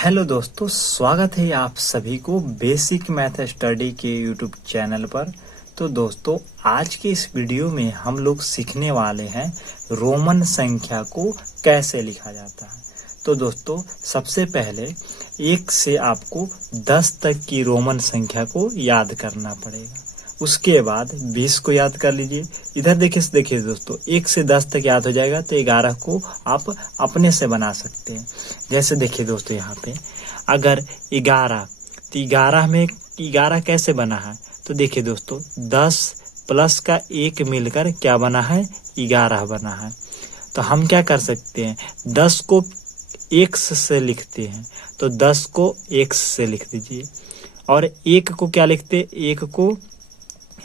Hello दोस्तों, स्वागत है आप सभी को बेसिक मैथ स्टडी के यूट्यूब चैनल पर। तो दोस्तों, आज के इस वीडियो में हम लोग सीखने वाले हैं रोमन संख्या को कैसे लिखा जाता है। तो दोस्तों, सबसे पहले 1 से आपको 10 तक की रोमन संख्या को याद करना पड़ेगा। उसके बाद 20 को याद कर लीजिए। इधर देखिए दोस्तों, 1 से 10 तक याद हो जाएगा तो 11 को आप अपने से बना सकते हैं। जैसे देखिए दोस्तों, यहाँ पे अगर 11 तो 11 में 11 कैसे बना है, तो देखिए दोस्तों 10 प्लस का 1 मिलकर क्या बना है, 11 बना है। तो हम क्या कर सकते हैं, 10 को x से लिखते हैं तो 10 को x से लिख दीजिए, और 1 को क्या लिखते, 1 को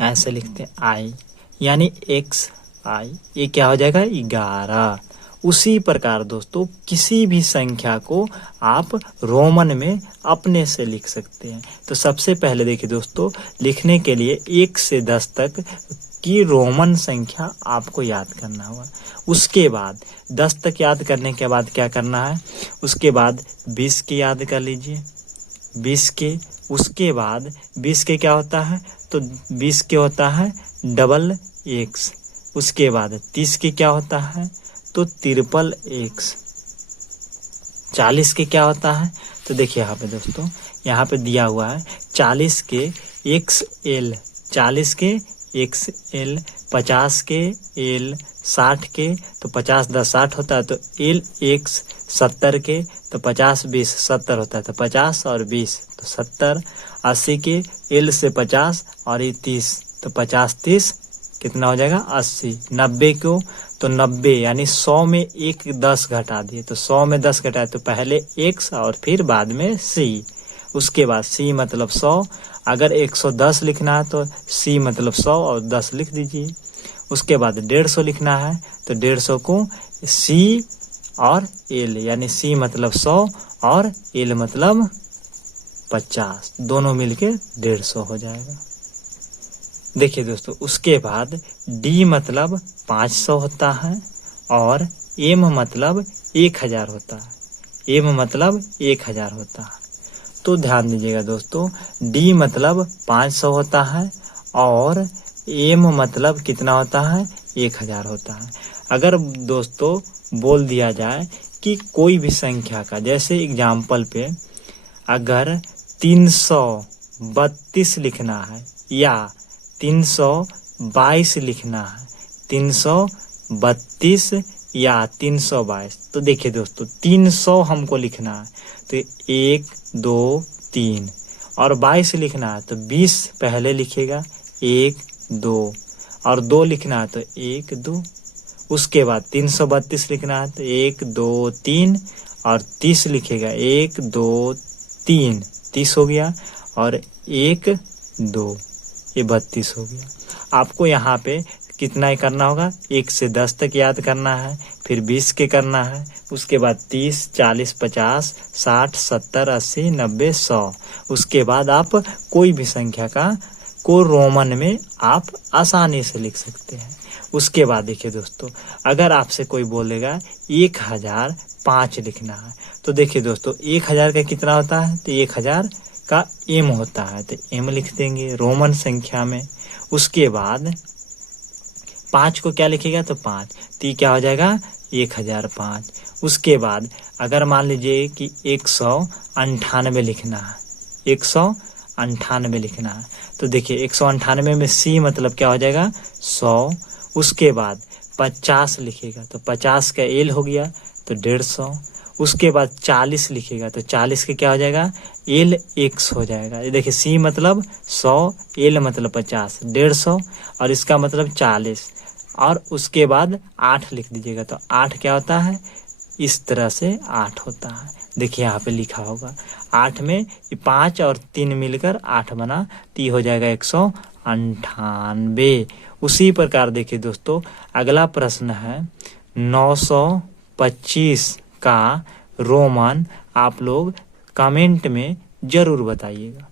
ऐसे लिखते हैं आई, यानी एक्स आई, ये क्या हो जाएगा 11। उसी प्रकार दोस्तों किसी भी संख्या को आप रोमन में अपने से लिख सकते हैं। तो सबसे पहले देखिए दोस्तों, लिखने के लिए 1 से 10 तक की रोमन संख्या आपको याद करना होगा। उसके बाद 10 तक याद करने के बाद क्या करना है, उसके बाद 20 की याद कर लीजिए, 20 के, उसके बाद 20 के क्या होता है, तो 20 के होता है डबल एक्स। उसके बाद 30 के क्या होता है, तो ट्रिपल एक्स। 40 के क्या होता है, तो देखिए यहाँ पे दोस्तों, यहाँ पे दिया हुआ है 40 के एक्स एल, 40 के एक्स एल, 50 के एल, 60 के तो 50 10 60 होता है, तो एल एक्स, 70 के तो 50 20 70 होता है, तो 50 और 20 तो 70, 80 के एल से 50 और ये 30 तो 50 30 कितना हो जाएगा 80, 90 को तो 90 यानी 100 में 1 10 घटा दिए, तो 100 में 10 घटाए तो पहले x और फिर बाद में c। उसके बाद c मतलब 100, अगर 110 लिखना है तो c मतलब 100 और 10 लिख दीजिए। उसके बाद 150 लिखना है तो 150 को c और l, यानी c मतलब 100 और l मतलब 50, दोनों मिलके 150 हो जाएगा। देखिए दोस्तों, उसके बाद d मतलब 500 होता है और m मतलब 1000 होता है, m मतलब 1000 होता है। तो ध्यान दीजिएगा दोस्तों, d मतलब 500 होता है और m मतलब कितना होता है, 1000 होता है। अगर दोस्तों बोल दिया जाए कि कोई भी संख्या का, जैसे एग्जाम्पल पे अगर 332 लिखना है या 322 लिखना है, 332 या 322, तो देखिए दोस्तों 300 हमको लिखना है तो 1 2 3, और 22 लिखना है तो 20 पहले लिखेगा 1 2, और 2 लिखना है तो 1 2। उसके बाद 332 लिखना है तो 1 2 3, और 30 लिखेगा 1 2 3, 30 हो गया, और 1 2, ये 32 हो गया। आपको यहाँ पे कितना ही करना होगा, 1 से 10 तक याद करना है, फिर 20 के करना है, उसके बाद 30 40 50 60 70 80 90 100। उसके बाद आप कोई भी संख्या का को रोमन में आप आसानी से लिख सकते हैं। उसके बाद देखिए दोस्तों, अगर आपसे कोई बोलेगा 1005 लिखना है, तो देखिए दोस्तों 1000 का कितना होता है, तो 1000 का m होता है, तो m लिख देंगे रोमन संख्या में। उसके बाद 5 को क्या लिखेगा, तो 5, तो क्या हो जाएगा 1005। उसके बाद अगर मान लीजिए कि 198 लिखना है, 198 लिखना है, तो देखिए 198 में c मतलब क्या हो जाएगा 100। उसके बाद 50 लिखेगा तो 50 का l हो गया तो 150। उसके बाद 40 लिखेगा तो 40 के क्या हो जाएगा, l x हो जाएगा। ये देखिए c मतलब 100, l मतलब 50, 150 और इसका मतलब 40, और उसके बाद 8 लिख दीजिएगा तो 8 क्या होता है, इस तरह से 8 होता है। देखिए यहाँ पे लिखा होगा 8 में 5 और 3 मिलकर 8 बना, तो ये हो जाएगा 198। उसी प्रकार देखिए दोस्तों, अगला प्रश्न है 925 का रोमन आप लोग कमेंट में जरूर बताइएगा।